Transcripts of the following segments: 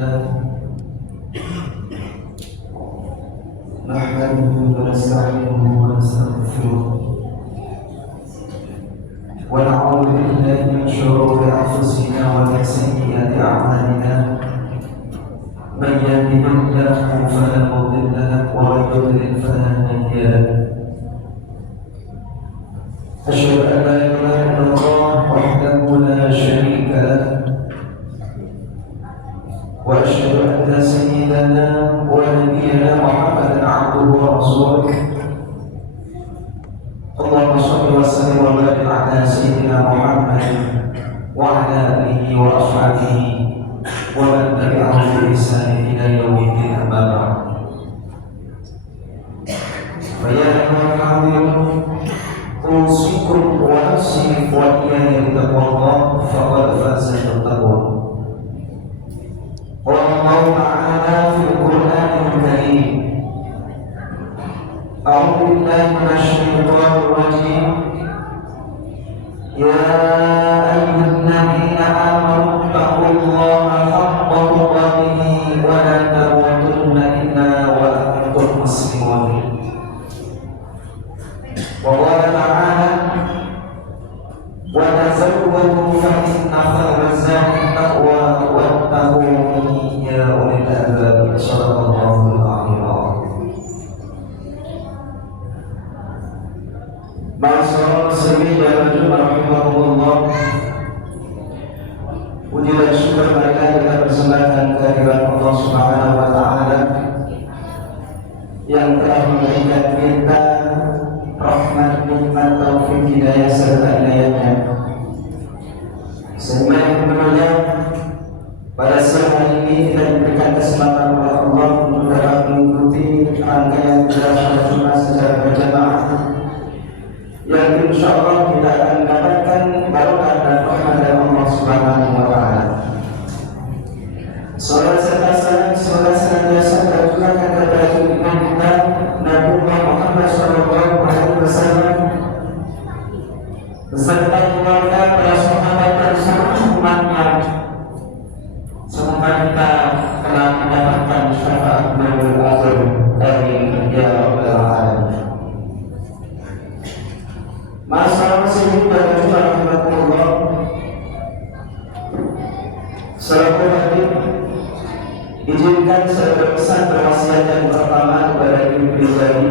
لله نحمده ونستعينه ونستغفره ونعوذ بالله من شرور أنفسنا ومن سيئات أعمالنا من يهده الله فلا مضل له ومن يضلل فلا هادي له أشهد أن لا إله إلا الله وحده لا شريك له وأشهد أن سيدنا ونبينا محمدا عبده ورسوله اللهم صل وسلم وبارك على سيدنا محمد وعلى آله وأصحابه ومن تبعهم بإحسان إلى يوم الدين أما بعد فيا أيها الحاضرون أوصيكم ونفسي وإياي بتقوى الله فقد فاز المتقون. قال الله تعالى في القرآن الكريم أعوذ بالله من الشيطان الرجيم يا أيها الذين آمنوا اتقوا الله حق تقاته ولا تموتن إلا وأنتم مسلمون. وقال تعالى وتزودوا فإن خير الزاد التقوى واتقون يا أولي الألباب. صدق الله العظيم. Ma'asyiral muslimin wal muslimat rahimakumullah. Puji dan syukur marilah kita persembahkan kehadirat Allah Subhanahu wa taala yang telah memberikan kita rahmat, nikmat, taufik, hidayah serta inayahnya. Sehingga yang kemudian pada siang hari ini kita diberikan kesempatan oleh Allah untuk dapat mengikuti rangkaian sholat Jumat secara berjamaah yang insyaallah kita akan mendapatkan barokah dan rahmat dari Allah Subhanahu wa taala. Salat serta salam semoga senantiasa tercurahkan kepada junjungan kita Nabi Muhammad sallallahu alaihi wasallam beserta keluarga, para sahabat dan seluruh umatnya. Semoga kita telah mendapatkan syafaat Nabi Azam dari ya Rabbal Alamin. Masalah muslimin dan muslimat rahimakumullah. Selaku hadis izinkan saya berpesan berwasiat yang pertama kepada ibu pribadi,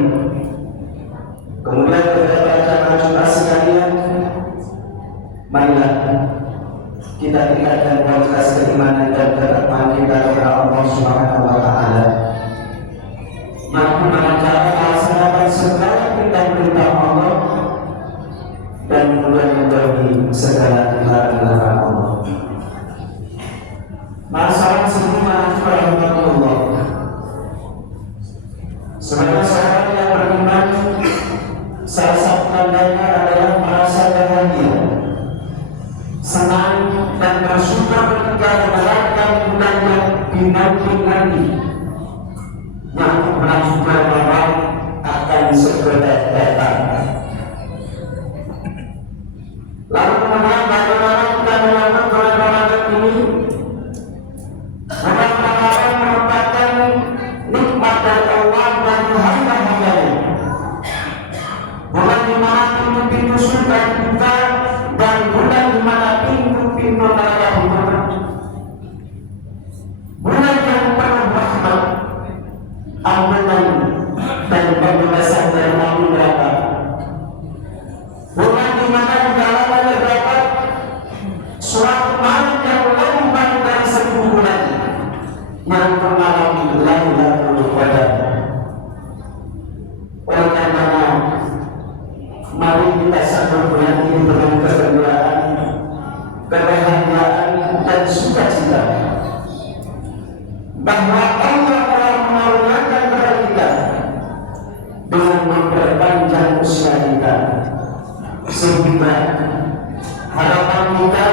kemudian kepada para jamaah sekalian, marilah kita tingkatkan kualitas keimanan dan ketakwaan kita kepada Allah Subhanahu wa taala. Mampu dengan cara melaksanakan segala perintah-perintah Allah dan kemudian menjauhi segala larangan Allah. Masalah semua rahmatullah. Sebagai seorang yang beriman, salah satu tandanya adalah merasa bahagia, senang dan bersyukur ketika menerapkan bulan yang dinanti-nanti, yang bulan Ramadan akan segera datang. Lalu kemudian bagaimana kita menyambut bulan Ramadan ini? Bulan Ramadan merupakan nikmat dari Allah dan hamba-hambanya. Bulan di mana pintu-pintu surga dibuka dan bulan di mana pintu-pintu neraka dibuka. Bulan yang penuh rahmat, ampunan dan pembebasan dari api neraka. Bulan di mana di dalamnya terdapat suatu malam yang lembang dari 1000 bulan yang mengalami Lailatul Qadar. Oleh karenanya, mari kita sambut bulan ini dengan kegembiraan, kebahagiaan dan sukacita bahwa Allah telah mengaruniakan kepada kita dengan memperpanjang usia kita, sehingga harapan kita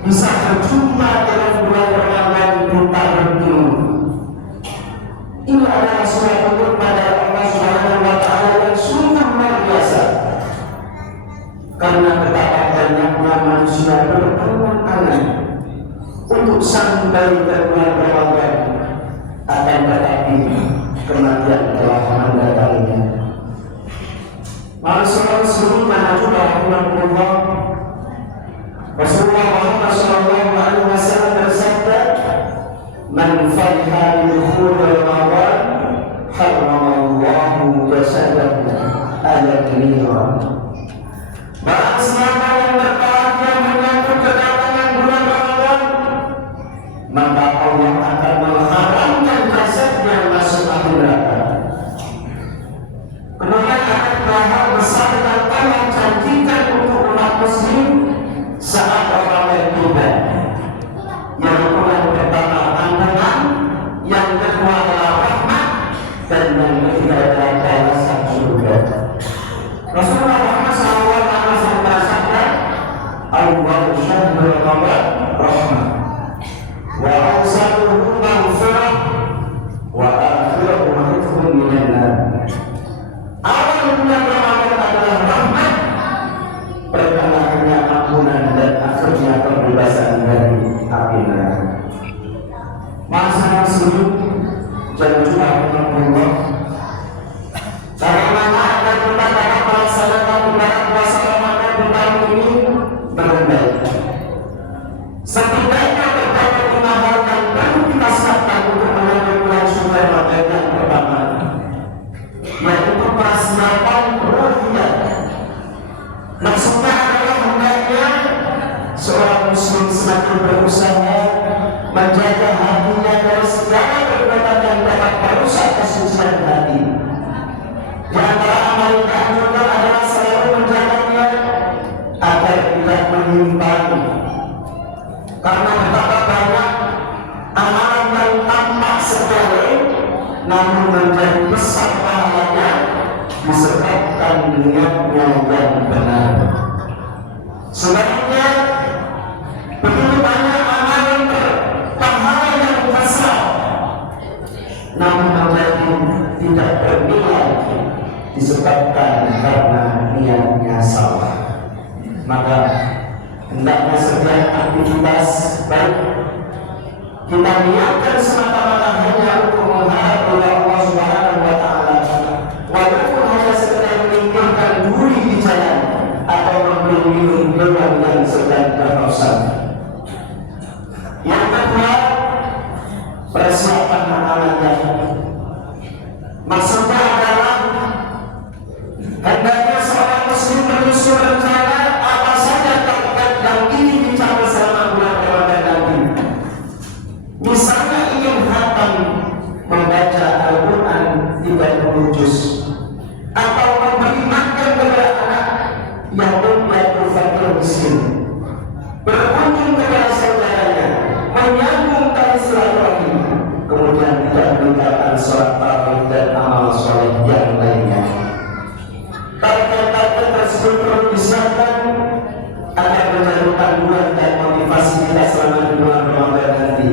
bisa berjumpa dengan bulan Ramadan kita bertemu. Ini adalah suatu nikmat dari Allah Subhanahu wa taala yang sungguh luar biasa. Karena betapa banyaknya manusia berangan-angan untuk sampai ke bulan rahimahullah, Rasulullah Muhammad sallallahu alaihi wasallam bersabda, "Man fariha bi dukhuli Ramadan, haramallahu jasadahu ala an-nar." Barang siapa yang berbahagia menyambut kedatangan bulan Ramadan, maka Allah akan mengharamkan jasadnya masuk api neraka. Kemudian akan bahar besar dan Allah janjikan untuk umat muslim saat Ramadan tiba. Yang pertama ampunan, yang kedua adalah rahmat, dan yang ketiga adalah balasan surga. Rasulullah Muhammad SAW bersabda, "Awwal syahrul Ramadan rahmah, wa awsaluhu maghfirah, wa akhiruhu hifdzun minan nar." Awal bulan Ramadan adalah rahmat, pertengahannya ampunan, dan akhirnya pembebasan dari api neraka. Masalah sujud dan juga Allah. Bagaimana agar kita dapat melaksanakan ibadah puasa Ramadan di tahun ini berbeda. Setidaknya terdapat 5 hal yang perlu kita siapkan untuk menyambut bulan suci Ramadan yang pertama, yaitu persiapan ruhiyah. Maksudnya adalah hendaknya seorang muslim semakin berusaha menjaga hatinya dari segala perbuatan yang dapat merusak kesucian hati. Di antara amal yang dianjurkan adalah selalu menjaganya agar tidak menyimpang. Karena betapa banyak amalan yang tampak sepele namun menjadi besar pahalanya disebabkan niatnya yang benar. Sebaliknya, begitu banyak amalan berpahala yang besar namun menjadi tidak bernilai disebabkan karena niatnya salah. Maka hendaknya setiap aktivitas baik kita niatkan semata-mata hanya untuk mengharap oleh Allah Subhanahu wa Ta'ala, walaupun hanya sekedar meninggalkan duri di jalan atau minum hewan yang sedang berdosa. Yang kedua, persiapan amalannya. Maksudnya adalah hendaknya seorang muslim menyusun rencana apa saja target yang ingin dicapai selama bulan Ramadan nanti. Misalnya ingin khatam membaca Al-Quran 30 juz, atau memberi makan kepada anak yatim piatu fakir miskin, berkunjung kepada saudaranya, menyambung tali silaturahim, kemudian tidak meninggalkan sholat tarawih dan amal soleh yang lainnya. Target-target tersebut perlu disiapkan agar menjadikan bulan dan motivasi kita selama di bulan Ramadan nanti,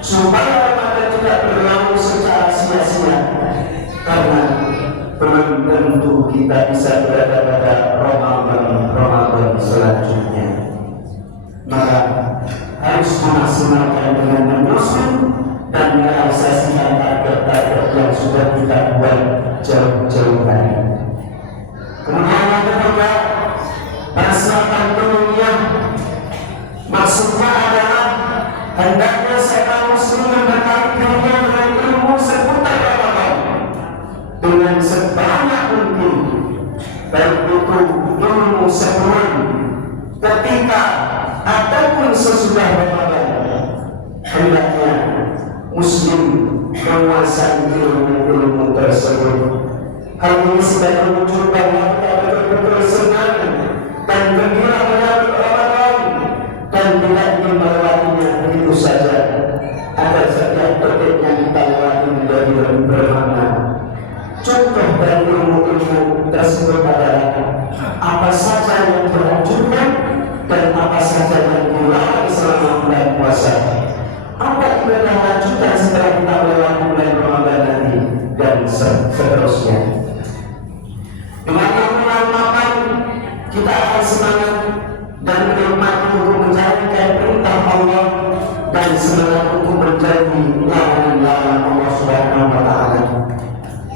supaya Ramadan tidak berlalu secara sia-sia, karena belum tentu kita bisa berada pada Ramadan selanjutnya. Maka harus dimaksimalkan dengan menyusun dan merealisasikan target-target yang sudah kita buat jauh-jauh hari. Kemudian yang ketiga, persiapan dunia. Maksudnya adalah hendaknya seorang muslim membekali dirinya dengan ilmu seputar Ramadan dengan sebanyak mungkin, baik itu ilmu sebelum, ketika ataupun sesudah Ramadan. Hendaknya muslim menguasai ilmu tersebut. Hal ini sebagai wujud bahwa kita betul-betul senang dan gembira menyambut Ramadan dan tidak ingin melewatinya begitu saja, agar setiap detik yang kita lewati menjadi lebih bermakna. Contoh dari ilmu-ilmu tersebut adalah apa saja yang dianjurkan dan apa saja yang dilarang selama bulan puasa, apa ibadah lanjutan setelah kita melewati bulan Ramadan nanti, dan seterusnya. Dengan ilmu makan kita akan semangat dan menikmati untuk menjalankan perintah Allah dan semangat untuk menjadi lawan-lawan Allah Subhanahu wa Ta'ala.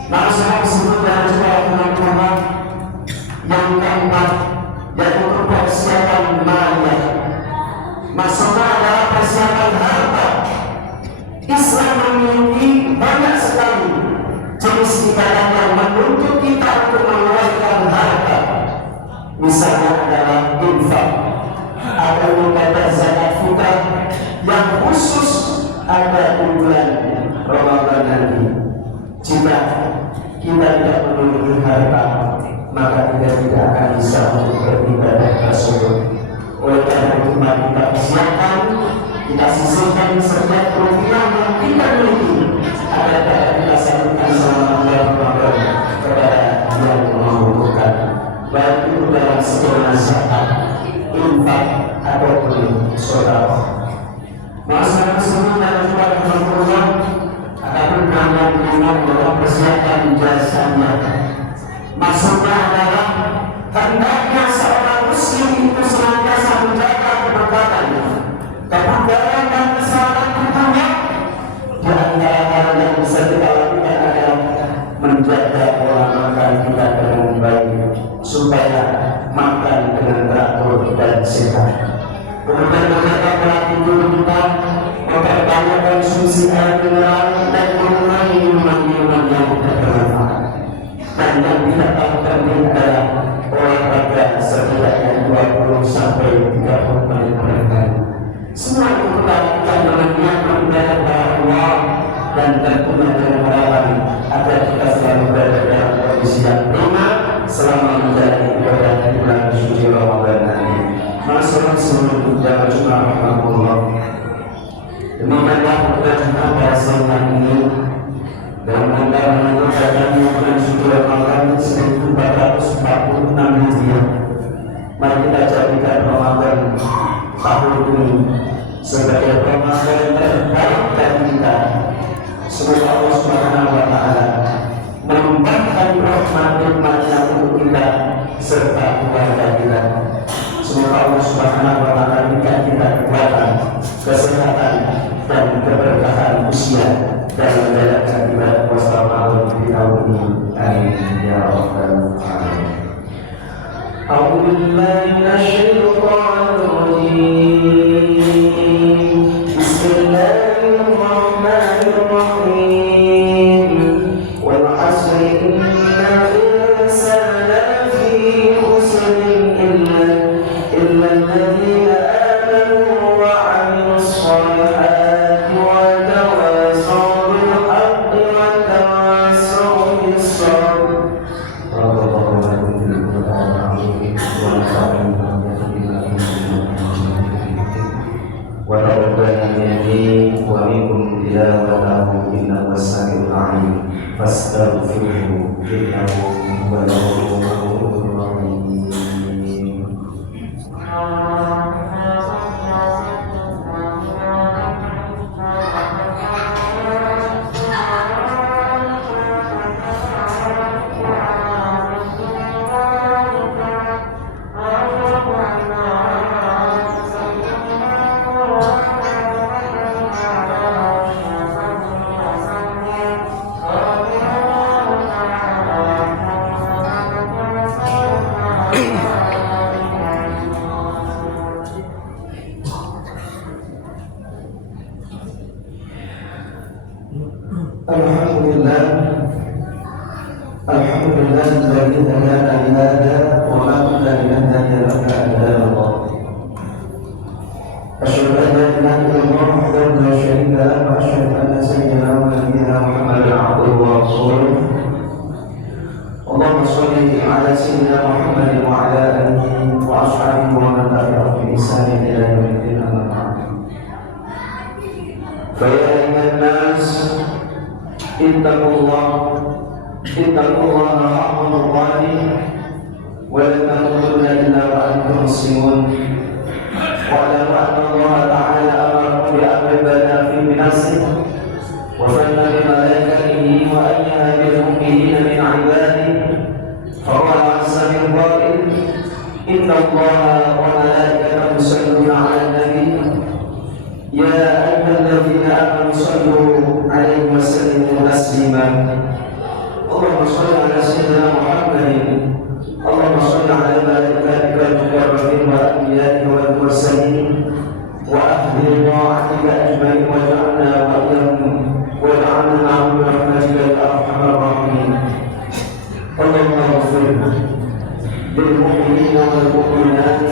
Maka saya sebut dan juga teman-teman yang keempat, yaitu persiapan maliyah. Maksudnya adalah persiapan harta. Islam memiliki banyak sekali jenis ibadah yang menuntut kita untuk mengeluarkan harta. Misalnya adalah infak atau ibadah zakat fitrah yang khusus ada di bulan Ramadan nanti. Jika kita tidak memiliki harta, maka kita tidak akan bisa untuk beribadah tersebut. Oleh karena itu mari kita persiapkan, kita sisihkan setiap rupiah yang kita miliki agar dapat kita salurkan selama bulan Ramadan kepada yang membutuhkan, baik itu dalam sebuah zakat, infak ataupun sedekah. Masalah semua dan juga kementerian akan berkenaan dalam persiapan jasanya. Maksudnya adalah hendaknya seorang muslim itu senantiasa menjaga keberkatannya, kebugaran dan kesehatan tubuhnya. Di antara hal yang bisa kita lakukan adalah menjaga pola makan kita dengan baik supaya makan dengan teratur dan sehat. Kemudian menjaga pola tidur kita, memperbanyak konsumsi air mineral dan mengurangi minuman-minuman yang tidak bermanfaat. Dan yang tidak tahu penting adalah olahraga setidaknya 20 sampai 30 menit per hari. Semua itu kita lakukan dengan niat beribadah kepada Allah dan tentunya dengan harapan agar kita selalu berada dalam kondisi yang prima selama menjalani ibadah di bulan suci Ramadan nanti. Masyaallah seluruh jamaah Jumat rahmatullah. Demikianlah perkataan para sahabat ini dalam rangka menunaikan bulan suci Ramadan 1446 Hijriah. Mari kita jadikan Ramadan tahun ini sebagai Ramadan terbaik bagi kita. Semoga Allah Subhanahu wa taala melimpahkan rahmat-rahmat-Nya untuk kita serta keluarga kita. Semoga Allah Subhanahu wa taala berikan kita kekuatan, kesehatan dan keberkahan usia dan menjalankan ibadah puasa Ramadan di tahun ini. Amin ya rabbal alamin. A'udzu billahi minasyaitonir rajim. Bismillahirrahmanirrahim. Wal 'asri innal insana lafi khusrin illa alladhina amanu wa 'amilus shalihati wa tawassaw bil haqqi wa tawassaw bis sabr. وربنا يهدي ومنكم تلاوته إنه السميع العليم فاستغفروه إنه هو الغفور الرحيم. Alhamdulillah alladzi hadana li hadza wa ma kunna linahtadiya lawla an hadana Allah. Asyhadu an la ilaha illallah wahdahu la syarika lahu wa asyhadu anna sayyidina wa nabiyyana Muhammadan abduhu wa rasuluh. Allahumma shalli ala sayyidina Muhammadin wa ala alihi wa ashabihi wa man tabi'ahum bi ihsan ila yaumil din. Amma ba'd. Fa ya ayyuhan nas اتقوا الله حق تقاته ولا تموتن الا وانتم مسلمون. واعلموا ان الله تعالى امركم بامر بدا في بنفسه وفن بملائكته وايها بالمؤمنين من عباده فقال عز من قائل ان الله وملائكته يصلون على النبي يا ايها الذين امنوا صلوا عليه وسلموا تسليما. اللهم صل على سيدنا محمد. اللهم صل على ملائكتك اللهم اغفر للمؤمنين والمؤمنات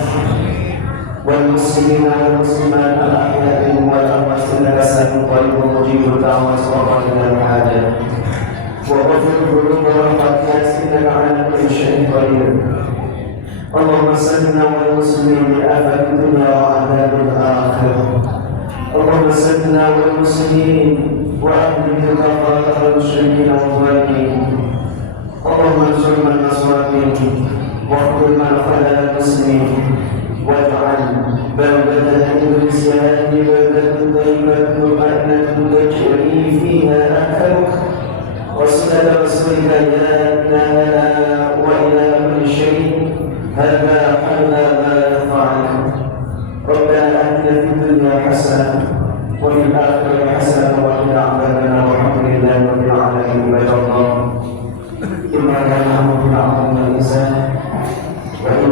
والمسلمين والمسلمات الأحياء والأموات إنك سميع قريب مجيب الدعوات وقاضي الحاجات وغفر الذنوب والخطيئات إنك على كل شيء قدير. اللهم سلمنا والمسلمين من آفات الدنيا وعذاب الآخرة. اللهم سلمنا والمسلمين وأهل كفارة المشركين والظالمين. اللهم انصر من نصر الدين واخذل من خذل المسلمين واجعل بلدة إدريس هذه بلدة طيبة مطمئنة تجري فيها أكلك وصلة رسولك لا إله لنا وإلى كل شيء هذا حلنا ما يرفعنا. ربنا آتنا في الدنيا حسنة وفي الآخرة حسنة وقنا عذاب النار والحمد لله رب العالمين. عباد الله إنما كان أمرنا على الإنسان وإن